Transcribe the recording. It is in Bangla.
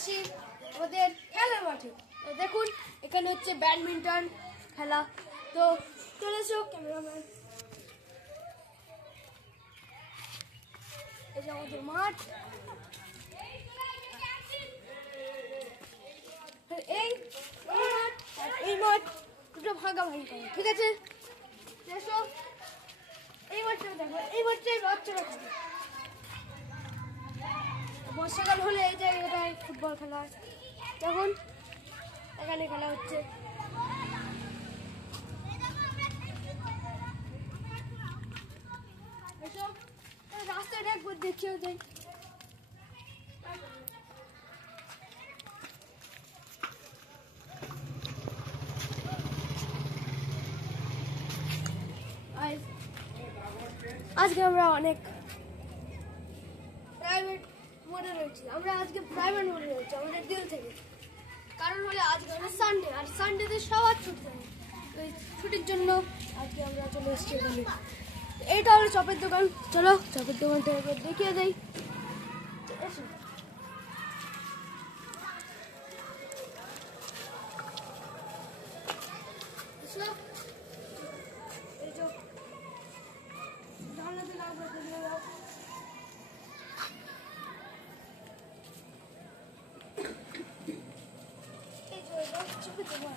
আসছি আমাদের খেলার মাঠে। দেখুন এখানে হচ্ছে ব্যাডমিন্টন খেলা। তো চলে এসো ক্যামেরাম্যান, এই যে আমাদের মাঠ। এই মাঠ দুটো ভাগাভাগি করে, ঠিক আছে? এসো এই মাঠটা দেখো, এই মাঠটাই বাচ্চারা খেলে। বর্ষাকাল হলে এই জায়গাটায় ফুটবল খেলা হয়। দেখুন এখানে খেলা হচ্ছে। রাস্তাটা একবার দেখিয়ে দেয়। আজকে আমরা অনেক প্রাইভেট মোডে রয়েছি, আজকে প্রাইভেট মোডে রয়েছি আমাদের দিল থেকে। কারণ হলে আজকে আমরা সানডে, আর সানডেতে সবার ছুটি থাকে। ওই ছুটির জন্য আজকে আমরা চলে এসেছি এখানে। এইটা হলো চপের দোকান, চলো চপের দোকানটা একবার দেখিয়ে দেই। এসো এই যে জানলা থেকে আমরা বেরিয়ে যাও। এই যে চপের দোকান।